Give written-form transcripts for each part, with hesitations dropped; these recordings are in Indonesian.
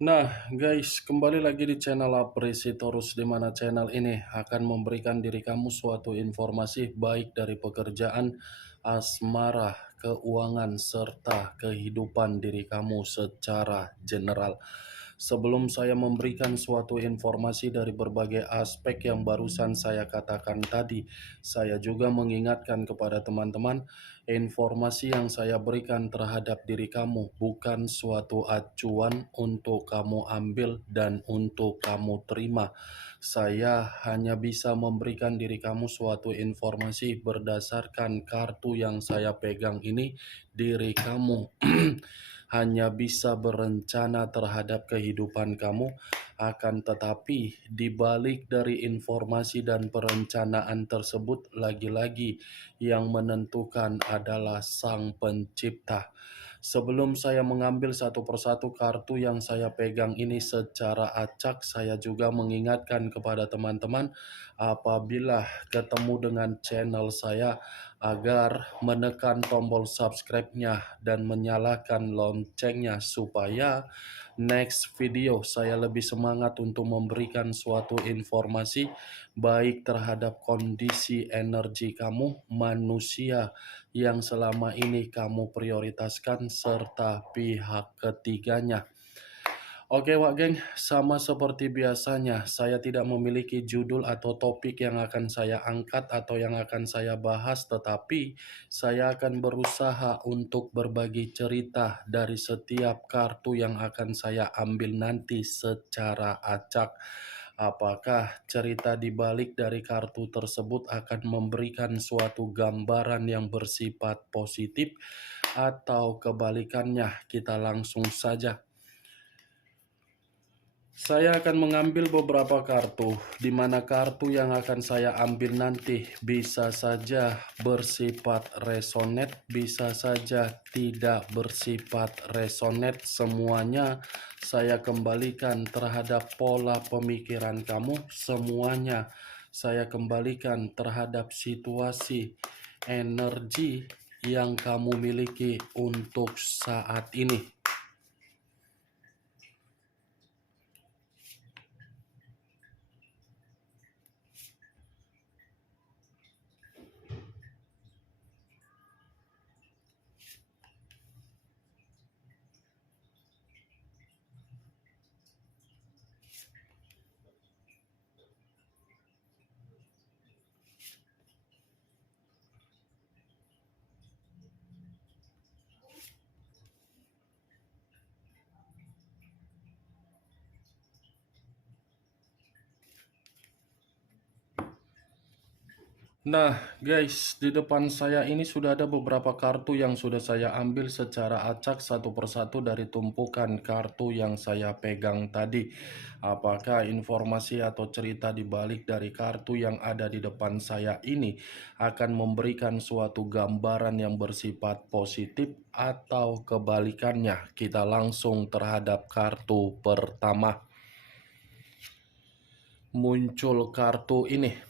Nah, guys, kembali lagi di channel Apresitorus, di mana channel ini akan memberikan diri kamu suatu informasi baik dari pekerjaan, asmara, keuangan, serta kehidupan diri kamu secara general. Sebelum saya memberikan suatu informasi dari berbagai aspek yang barusan saya katakan tadi, saya juga mengingatkan kepada teman-teman, informasi yang saya berikan terhadap diri kamu bukan suatu acuan untuk kamu ambil dan untuk kamu terima. Saya hanya bisa memberikan diri kamu suatu informasi berdasarkan kartu yang saya pegang ini. Diri kamu hanya bisa berencana terhadap kehidupan kamu, akan tetapi di balik dari informasi dan perencanaan tersebut, lagi-lagi yang menentukan adalah Sang Pencipta. Sebelum saya mengambil satu persatu kartu yang saya pegang ini secara acak, saya juga mengingatkan kepada teman-teman apabila ketemu dengan channel saya agar menekan tombol subscribe-nya dan menyalakan loncengnya supaya next video saya lebih semangat untuk memberikan suatu informasi baik terhadap kondisi energi kamu, manusia yang selama ini kamu prioritaskan, serta pihak ketiganya. Oke Wak Geng, sama seperti biasanya, saya tidak memiliki judul atau topik yang akan saya angkat atau yang akan saya bahas, tetapi saya akan berusaha untuk berbagi cerita dari setiap kartu yang akan saya ambil nanti secara acak. Apakah cerita di balik dari kartu tersebut akan memberikan suatu gambaran yang bersifat positif atau kebalikannya? Kita langsung saja. Saya akan mengambil beberapa kartu, di mana kartu yang akan saya ambil nanti bisa saja bersifat resonate, bisa saja tidak bersifat resonate. Semuanya saya kembalikan terhadap pola pemikiran kamu, semuanya saya kembalikan terhadap situasi energi yang kamu miliki untuk saat ini. Nah guys, di depan saya ini sudah ada beberapa kartu yang sudah saya ambil secara acak satu persatu dari tumpukan kartu yang saya pegang tadi. Apakah informasi atau cerita di balik dari kartu yang ada di depan saya ini akan memberikan suatu gambaran yang bersifat positif atau kebalikannya? Kita langsung terhadap kartu pertama. Muncul kartu ini.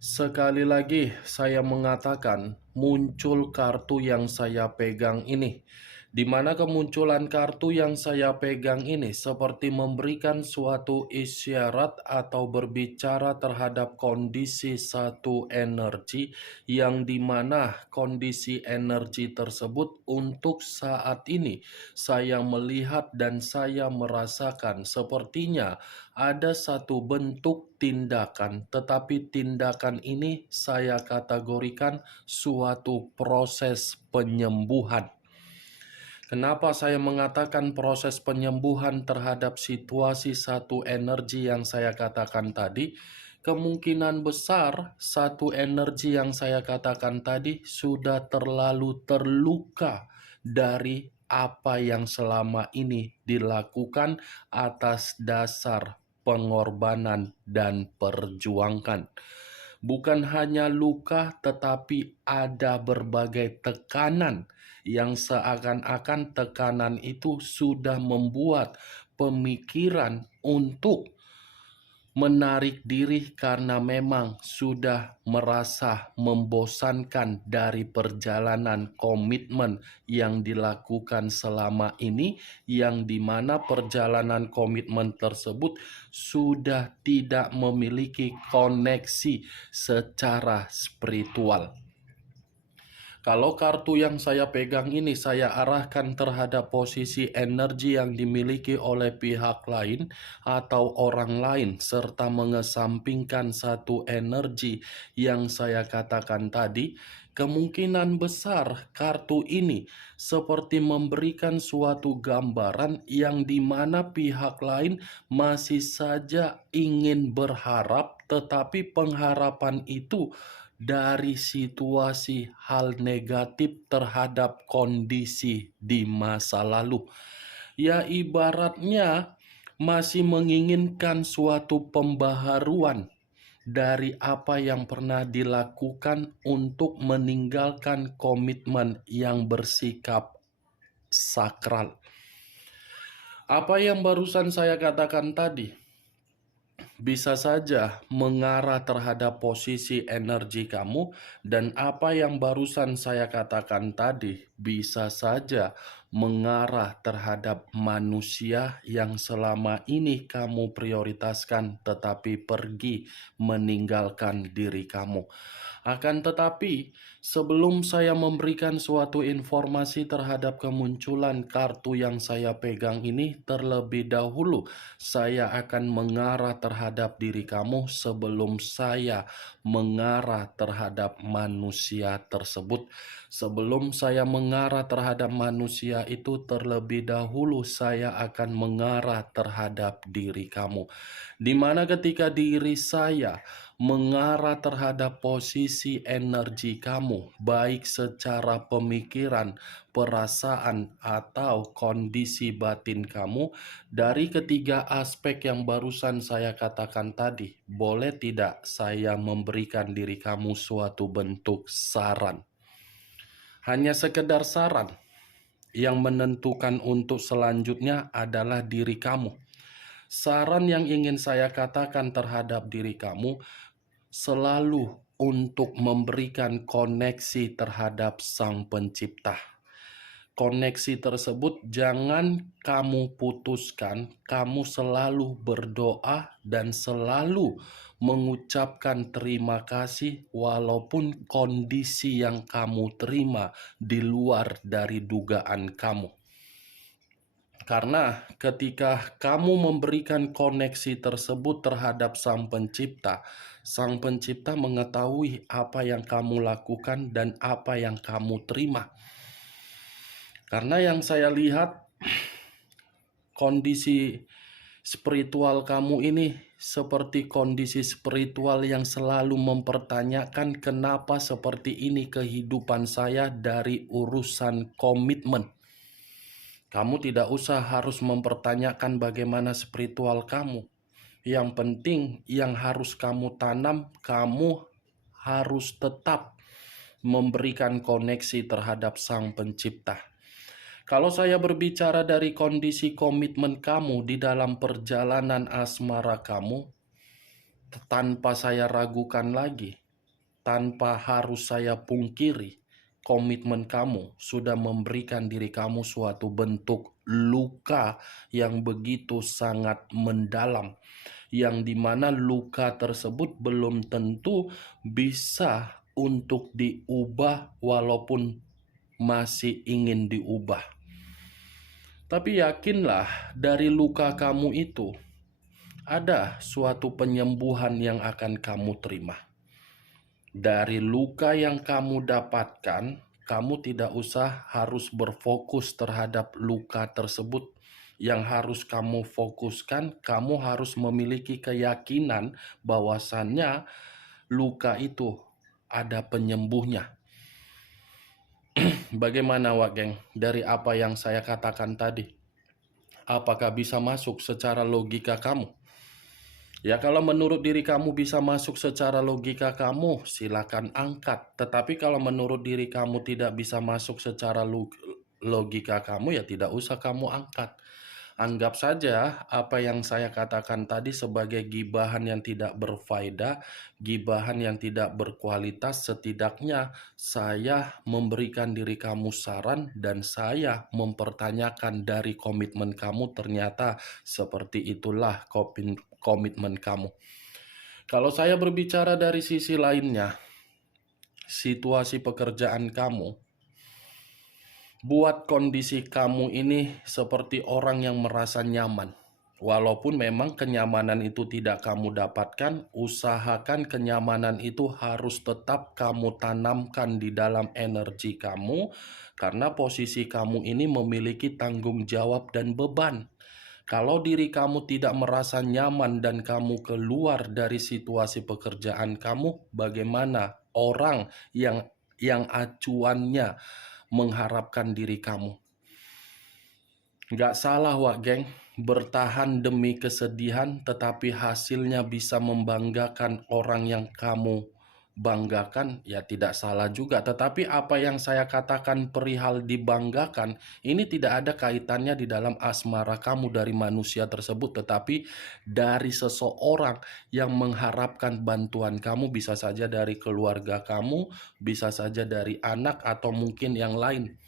Sekali lagi saya mengatakan muncul kartu yang saya pegang ini. Di mana kemunculan kartu yang saya pegang ini seperti memberikan suatu isyarat atau berbicara terhadap kondisi satu energi yang dimana kondisi energi tersebut untuk saat ini saya melihat dan saya merasakan sepertinya ada satu bentuk tindakan, tetapi tindakan ini saya kategorikan suatu proses penyembuhan. Kenapa saya mengatakan proses penyembuhan terhadap situasi satu energi yang saya katakan tadi? Kemungkinan besar satu energi yang saya katakan tadi sudah terlalu terluka dari apa yang selama ini dilakukan atas dasar pengorbanan dan perjuangan. Bukan hanya luka, tetapi ada berbagai tekanan yang seakan-akan tekanan itu sudah membuat pemikiran untuk menarik diri karena memang sudah merasa membosankan dari perjalanan komitmen yang dilakukan selama ini, yang dimana perjalanan komitmen tersebut sudah tidak memiliki koneksi secara spiritual. Kalau kartu yang saya pegang ini saya arahkan terhadap posisi energi yang dimiliki oleh pihak lain atau orang lain, serta mengesampingkan satu energi yang saya katakan tadi, kemungkinan besar kartu ini seperti memberikan suatu gambaran yang dimana pihak lain masih saja ingin berharap, tetapi pengharapan itu dari situasi hal negatif terhadap kondisi di masa lalu. Ya, ibaratnya masih menginginkan suatu pembaharuan dari apa yang pernah dilakukan untuk meninggalkan komitmen yang bersikap sakral. Apa yang barusan saya katakan tadi bisa saja mengarah terhadap posisi energi kamu, dan apa yang barusan saya katakan tadi bisa saja mengarah terhadap manusia yang selama ini kamu prioritaskan tetapi pergi meninggalkan diri kamu. Akan tetapi, sebelum saya memberikan suatu informasi terhadap kemunculan kartu yang saya pegang ini, terlebih dahulu saya akan mengarah terhadap diri kamu sebelum saya mengarah terhadap manusia tersebut. Sebelum saya mengarah terhadap manusia itu, terlebih dahulu saya akan mengarah terhadap diri kamu. Di mana ketika diri saya mengarah terhadap posisi energi kamu, baik secara pemikiran, perasaan, atau kondisi batin kamu, dari ketiga aspek yang barusan saya katakan tadi, boleh tidak saya memberikan diri kamu suatu bentuk saran? Hanya sekedar saran. Yang menentukan untuk selanjutnya adalah diri kamu. Saran yang ingin saya katakan terhadap diri kamu selalu untuk memberikan koneksi terhadap Sang Pencipta. Koneksi tersebut jangan kamu putuskan, kamu selalu berdoa dan selalu mengucapkan terima kasih walaupun kondisi yang kamu terima di luar dari dugaan kamu. Karena ketika kamu memberikan koneksi tersebut terhadap Sang Pencipta mengetahui apa yang kamu lakukan dan apa yang kamu terima. Karena yang saya lihat, kondisi spiritual kamu ini seperti kondisi spiritual yang selalu mempertanyakan kenapa seperti ini kehidupan saya dari urusan komitmen. Kamu tidak usah harus mempertanyakan bagaimana spiritual kamu. Yang penting yang harus kamu tanam, kamu harus tetap memberikan koneksi terhadap Sang Pencipta. Kalau saya berbicara dari kondisi komitmen kamu di dalam perjalanan asmara kamu, tanpa saya ragukan lagi, tanpa harus saya pungkiri, komitmen kamu sudah memberikan diri kamu suatu bentuk luka yang begitu sangat mendalam, yang dimana luka tersebut belum tentu bisa untuk diubah walaupun masih ingin diubah. Tapi yakinlah dari luka kamu itu ada suatu penyembuhan yang akan kamu terima. Dari luka yang kamu dapatkan, kamu tidak usah harus berfokus terhadap luka tersebut. Yang harus kamu fokuskan, kamu harus memiliki keyakinan bahwasannya luka itu ada penyembuhnya. Bagaimana, Wak Geng, dari apa yang saya katakan tadi? Apakah bisa masuk secara logika kamu? Ya, kalau menurut diri kamu bisa masuk secara logika kamu, silakan angkat. Tetapi kalau menurut diri kamu tidak bisa masuk secara logika kamu, ya tidak usah kamu angkat. Anggap saja apa yang saya katakan tadi sebagai gibahan yang tidak berfaedah, gibahan yang tidak berkualitas. Setidaknya saya memberikan diri kamu saran dan saya mempertanyakan dari komitmen kamu, ternyata seperti itulah komitmen kamu. Kalau saya berbicara dari sisi lainnya, situasi pekerjaan kamu buat kondisi kamu ini seperti orang yang merasa nyaman. Walaupun memang kenyamanan itu tidak kamu dapatkan, usahakan kenyamanan itu harus tetap kamu tanamkan di dalam energi kamu, karena posisi kamu ini memiliki tanggung jawab dan beban. Kalau diri kamu tidak merasa nyaman dan kamu keluar dari situasi pekerjaan kamu, bagaimana orang yang acuannya mengharapkan diri kamu? Nggak salah, Wak Geng, bertahan demi kesedihan, tetapi hasilnya bisa membanggakan orang yang kamu banggakan, ya tidak salah juga. Tetapi apa yang saya katakan perihal dibanggakan, ini tidak ada kaitannya di dalam asmara kamu dari manusia tersebut, tetapi dari seseorang yang mengharapkan bantuan kamu, bisa saja dari keluarga kamu, bisa saja dari anak, atau mungkin yang lain.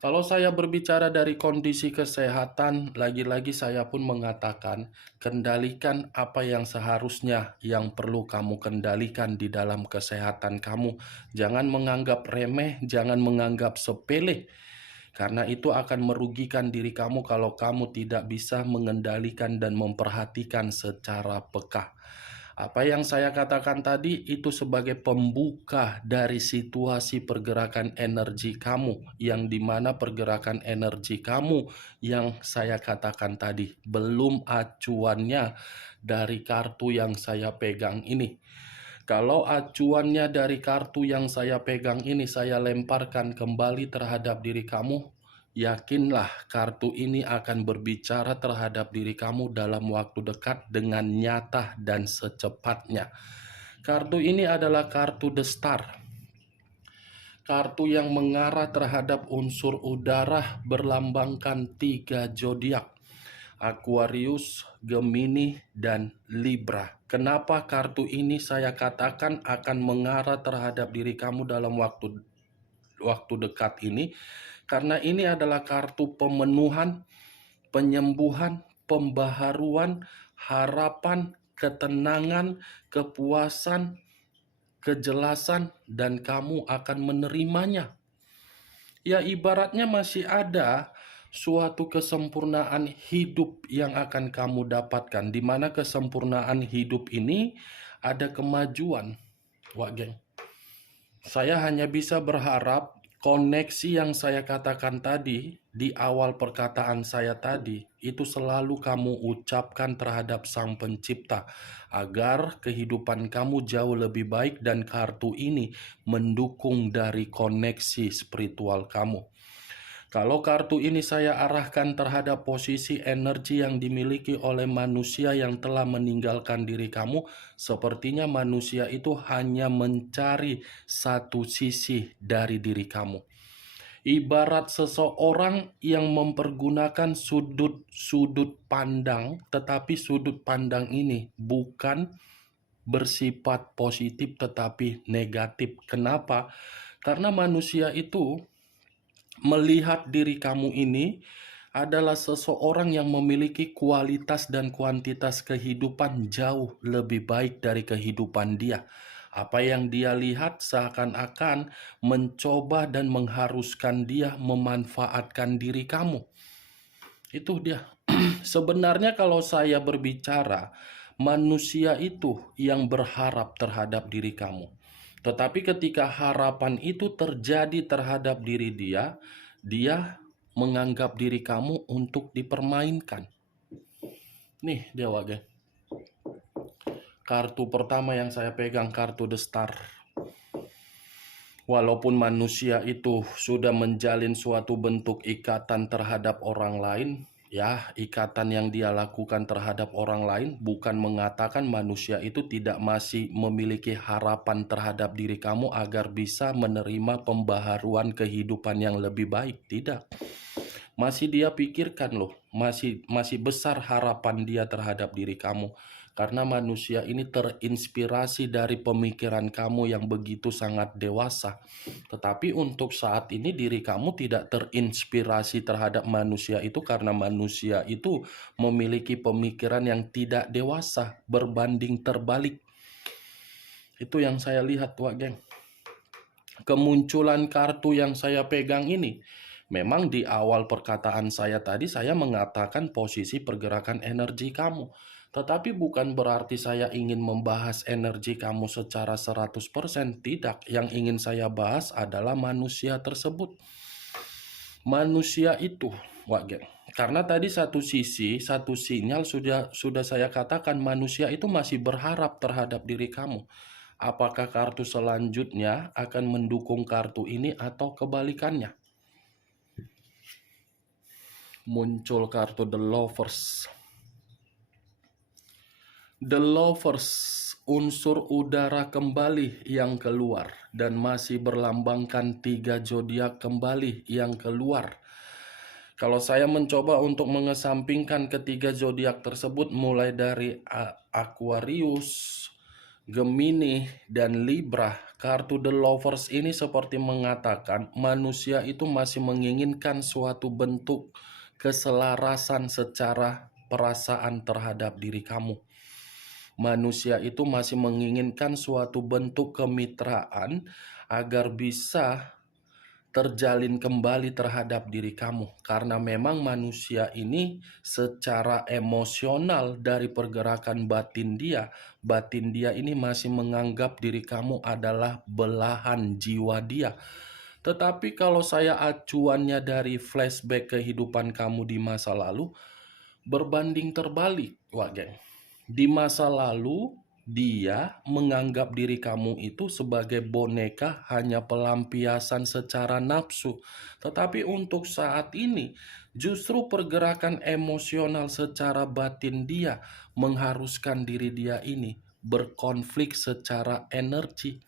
Kalau saya berbicara dari kondisi kesehatan, lagi-lagi saya pun mengatakan, kendalikan apa yang seharusnya yang perlu kamu kendalikan di dalam kesehatan kamu. Jangan menganggap remeh, jangan menganggap sepele, karena itu akan merugikan diri kamu kalau kamu tidak bisa mengendalikan dan memperhatikan secara peka. Apa yang saya katakan tadi itu sebagai pembuka dari situasi pergerakan energi kamu, yang dimana pergerakan energi kamu yang saya katakan tadi belum acuannya dari kartu yang saya pegang ini. Kalau acuannya dari kartu yang saya pegang ini saya lemparkan kembali terhadap diri kamu, yakinlah kartu ini akan berbicara terhadap diri kamu dalam waktu dekat dengan nyata dan secepatnya. Kartu ini adalah kartu The Star. Kartu yang mengarah terhadap unsur udara berlambangkan 3 zodiak: Aquarius, Gemini, dan Libra. Kenapa kartu ini saya katakan akan mengarah terhadap diri kamu dalam waktu dekat ini? Karena ini adalah kartu pemenuhan, penyembuhan, pembaharuan, harapan, ketenangan, kepuasan, kejelasan, dan kamu akan menerimanya. Ya, ibaratnya masih ada suatu kesempurnaan hidup yang akan kamu dapatkan, di mana kesempurnaan hidup ini ada kemajuan. Wak geng, saya hanya bisa berharap koneksi yang saya katakan tadi di awal perkataan saya tadi itu selalu kamu ucapkan terhadap Sang Pencipta, agar kehidupan kamu jauh lebih baik dan kartu ini mendukung dari koneksi spiritual kamu. Kalau kartu ini saya arahkan terhadap posisi energi yang dimiliki oleh manusia yang telah meninggalkan diri kamu, sepertinya manusia itu hanya mencari satu sisi dari diri kamu. Ibarat seseorang yang mempergunakan sudut pandang, tetapi sudut pandang ini bukan bersifat positif tetapi negatif. Kenapa? Karena manusia itu melihat diri kamu ini adalah seseorang yang memiliki kualitas dan kuantitas kehidupan jauh lebih baik dari kehidupan dia. Apa yang dia lihat seakan-akan mencoba dan mengharuskan dia memanfaatkan diri kamu. Itu dia. Sebenarnya kalau saya berbicara, manusia itu yang berharap terhadap diri kamu. Tetapi ketika harapan itu terjadi terhadap diri dia, dia menganggap diri kamu untuk dipermainkan. Nih dia, Wage. Kartu pertama yang saya pegang, kartu The Star. Walaupun manusia itu sudah menjalin suatu bentuk ikatan terhadap orang lain, ya, ikatan yang dia lakukan terhadap orang lain bukan mengatakan manusia itu tidak masih memiliki harapan terhadap diri kamu agar bisa menerima pembaharuan kehidupan yang lebih baik. Tidak. Masih dia pikirkan loh, masih besar harapan dia terhadap diri kamu. Karena manusia ini terinspirasi dari pemikiran kamu yang begitu sangat dewasa. Tetapi untuk saat ini diri kamu tidak terinspirasi terhadap manusia itu karena manusia itu memiliki pemikiran yang tidak dewasa, berbanding terbalik. Itu yang saya lihat, Wak Geng. Kemunculan kartu yang saya pegang ini, memang di awal perkataan saya tadi saya mengatakan posisi pergerakan energi kamu. Tetapi bukan berarti saya ingin membahas energi kamu secara 100%, tidak. Yang ingin saya bahas adalah manusia tersebut. Manusia itu, Wak Geng. Karena tadi satu sisi, satu sinyal sudah saya katakan manusia itu masih berharap terhadap diri kamu. Apakah kartu selanjutnya akan mendukung kartu ini atau kebalikannya? Muncul kartu The Lovers. The Lovers, unsur udara kembali yang keluar dan masih berlambangkan 3 zodiak kembali yang keluar. Kalau saya mencoba untuk mengesampingkan ketiga zodiak tersebut mulai dari Aquarius, Gemini, dan Libra, kartu The Lovers ini seperti mengatakan manusia itu masih menginginkan suatu bentuk keselarasan secara perasaan terhadap diri kamu. Manusia itu masih menginginkan suatu bentuk kemitraan agar bisa terjalin kembali terhadap diri kamu. Karena memang manusia ini secara emosional dari pergerakan batin dia ini masih menganggap diri kamu adalah belahan jiwa dia. Tetapi kalau saya acuannya dari flashback kehidupan kamu di masa lalu, berbanding terbalik, Wak Geng. Di masa lalu, dia menganggap diri kamu itu sebagai boneka hanya pelampiasan secara nafsu. Tetapi untuk saat ini, justru pergerakan emosional secara batin dia mengharuskan diri dia ini berkonflik secara energi.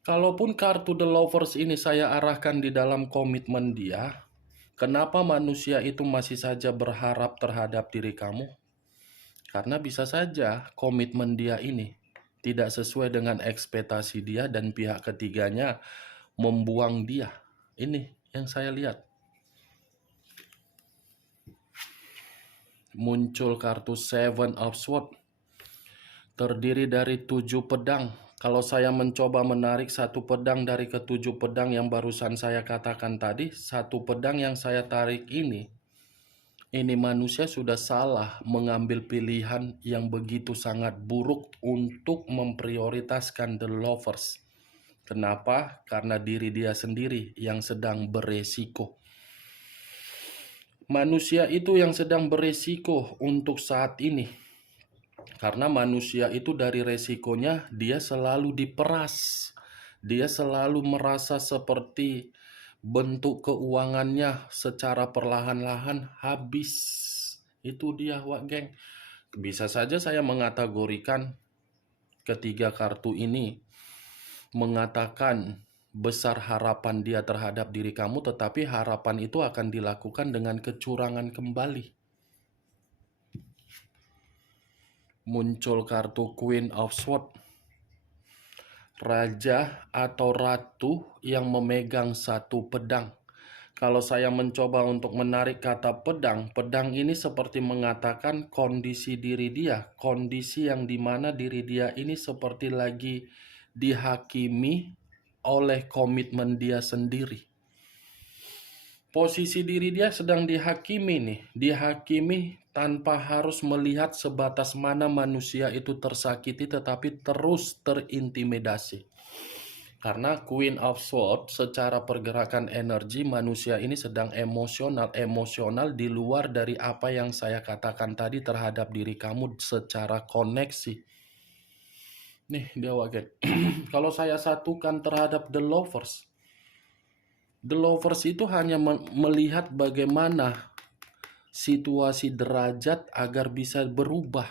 Kalaupun kartu The Lovers ini saya arahkan di dalam komitmen dia, kenapa manusia itu masih saja berharap terhadap diri kamu? Karena bisa saja komitmen dia ini tidak sesuai dengan ekspektasi dia dan pihak ketiganya membuang dia. Ini yang saya lihat. Muncul kartu Seven of Swords. Terdiri dari 7 pedang. Kalau saya mencoba menarik satu pedang dari ketujuh pedang yang barusan saya katakan tadi, satu pedang yang saya tarik ini manusia sudah salah mengambil pilihan yang begitu sangat buruk untuk memprioritaskan The Lovers. Kenapa? Karena diri dia sendiri yang sedang beresiko. Manusia itu yang sedang beresiko untuk saat ini. Karena manusia itu dari resikonya dia selalu diperas. Dia selalu merasa seperti bentuk keuangannya secara perlahan-lahan habis. Itu dia, Wak Geng. Bisa saja saya mengategorikan ketiga kartu ini mengatakan besar harapan dia terhadap diri kamu, tetapi harapan itu akan dilakukan dengan kecurangan kembali. Muncul kartu Queen of Swords. Raja atau ratu yang memegang satu pedang. Kalau saya mencoba untuk menarik kata pedang, pedang ini seperti mengatakan kondisi diri dia, kondisi yang dimana diri dia ini seperti lagi dihakimi oleh komitmen dia sendiri. Posisi diri dia sedang dihakimi nih, dihakimi tanpa harus melihat sebatas mana manusia itu tersakiti, tetapi terus terintimidasi. Karena Queen of Swords secara pergerakan energi manusia ini sedang emosional di luar dari apa yang saya katakan tadi terhadap diri kamu secara koneksi. Nih dia waget. Kalau saya satukan terhadap The Lovers, The Lovers itu hanya melihat bagaimana situasi derajat agar bisa berubah.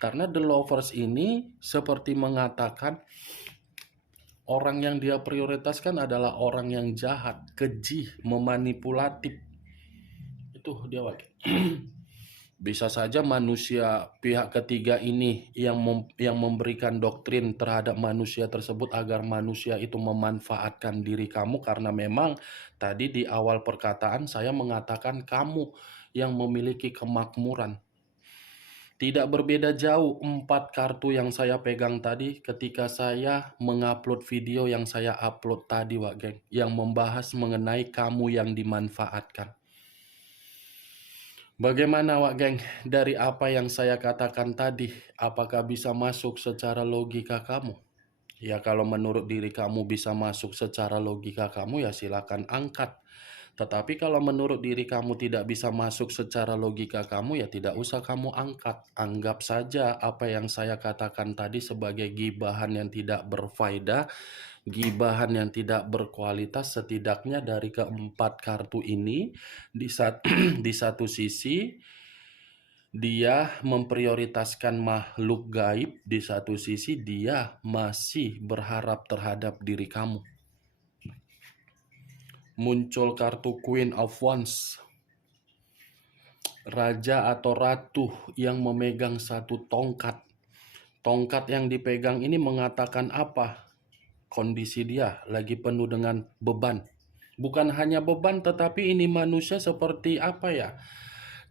Karena The Lovers ini seperti mengatakan orang yang dia prioritaskan adalah orang yang jahat, keji, memanipulatif. itu dia Wak. Bisa saja manusia pihak ketiga ini yang memberikan doktrin terhadap manusia tersebut agar manusia itu memanfaatkan diri kamu, karena memang tadi di awal perkataan saya mengatakan kamu yang memiliki kemakmuran. Tidak berbeda jauh 4 kartu yang saya pegang tadi ketika saya mengupload video yang saya upload tadi Wak Geng, yang membahas mengenai kamu yang dimanfaatkan. Bagaimana Wak Geng, dari apa yang saya katakan tadi, apakah bisa masuk secara logika kamu? Ya kalau menurut diri kamu bisa masuk secara logika kamu, ya silakan angkat. Tetapi kalau menurut diri kamu tidak bisa masuk secara logika kamu, ya tidak usah kamu angkat. Anggap saja apa yang saya katakan tadi sebagai gibahan yang tidak berfaedah, gibahan yang tidak berkualitas. Setidaknya dari keempat kartu ini, di satu sisi dia memprioritaskan makhluk gaib, di satu sisi dia masih berharap terhadap diri kamu. Muncul kartu Queen of Wands, raja atau ratu yang memegang satu tongkat. Tongkat yang dipegang ini mengatakan apa? Kondisi dia lagi penuh dengan beban. Bukan hanya beban, tetapi ini manusia seperti apa ya?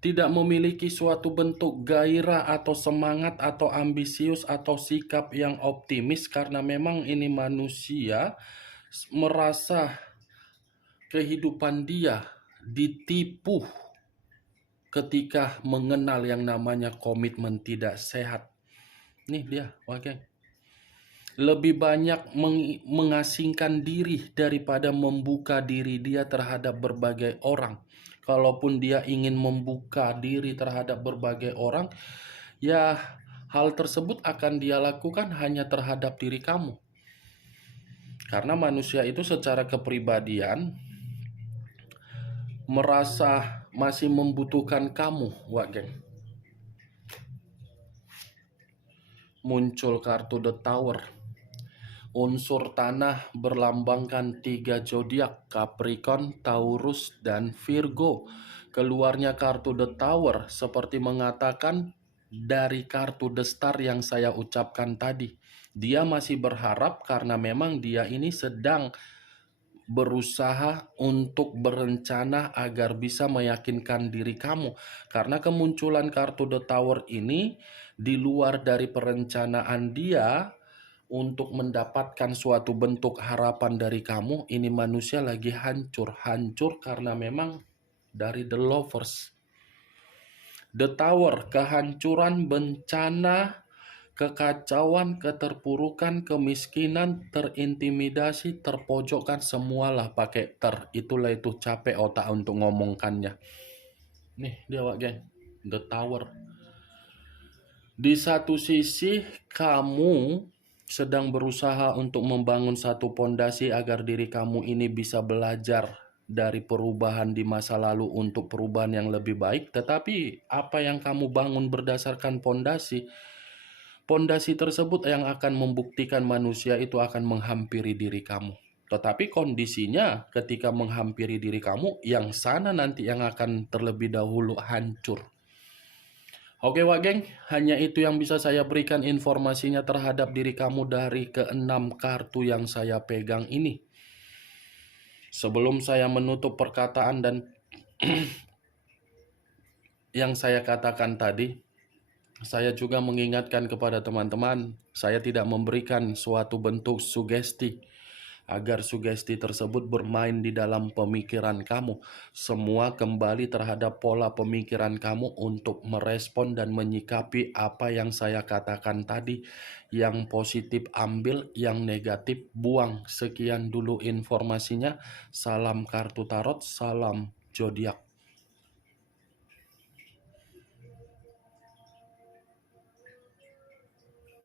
Tidak memiliki suatu bentuk gairah atau semangat atau ambisius atau sikap yang optimis, karena memang ini manusia merasa kehidupan dia ditipu ketika mengenal yang namanya komitmen tidak sehat. Nih dia, Wak. Lebih banyak mengasingkan diri daripada membuka diri dia terhadap berbagai orang. Kalaupun dia ingin membuka diri terhadap berbagai orang, ya hal tersebut akan dia lakukan hanya terhadap diri kamu. Karena manusia itu secara kepribadian merasa masih membutuhkan kamu, Wak Geng. Muncul kartu The Tower. Unsur tanah berlambangkan 3 zodiak, Capricorn, Taurus, dan Virgo. Keluarnya kartu The Tower seperti mengatakan dari kartu The Star yang saya ucapkan tadi. Dia masih berharap karena memang dia ini sedang berusaha untuk berencana agar bisa meyakinkan diri kamu. Karena kemunculan kartu The Tower ini di luar dari perencanaan dia untuk mendapatkan suatu bentuk harapan dari kamu. Ini manusia lagi hancur karena memang dari The Lovers. The Tower, kehancuran, bencana, kekacauan, keterpurukan, kemiskinan, terintimidasi, terpojokkan, semualah pakai itulah itu capek otak untuk ngomongkannya. Nih dia Wak Geng, The Tower. Di satu sisi kamu sedang berusaha untuk membangun satu pondasi agar diri kamu ini bisa belajar dari perubahan di masa lalu untuk perubahan yang lebih baik. Tetapi apa yang kamu bangun berdasarkan pondasi tersebut yang akan membuktikan manusia itu akan menghampiri diri kamu. Tetapi kondisinya ketika menghampiri diri kamu, yang sana nanti yang akan terlebih dahulu hancur. Oke Wak Geng, hanya itu yang bisa saya berikan informasinya terhadap diri kamu dari ke-6 kartu yang saya pegang ini. Sebelum saya menutup perkataan dan yang saya katakan tadi, saya juga mengingatkan kepada teman-teman, saya tidak memberikan suatu bentuk sugesti agar sugesti tersebut bermain di dalam pemikiran kamu. Semua kembali terhadap pola pemikiran kamu untuk merespon dan menyikapi apa yang saya katakan tadi. Yang positif ambil, yang negatif buang. Sekian dulu informasinya. Salam kartu tarot, salam zodiak.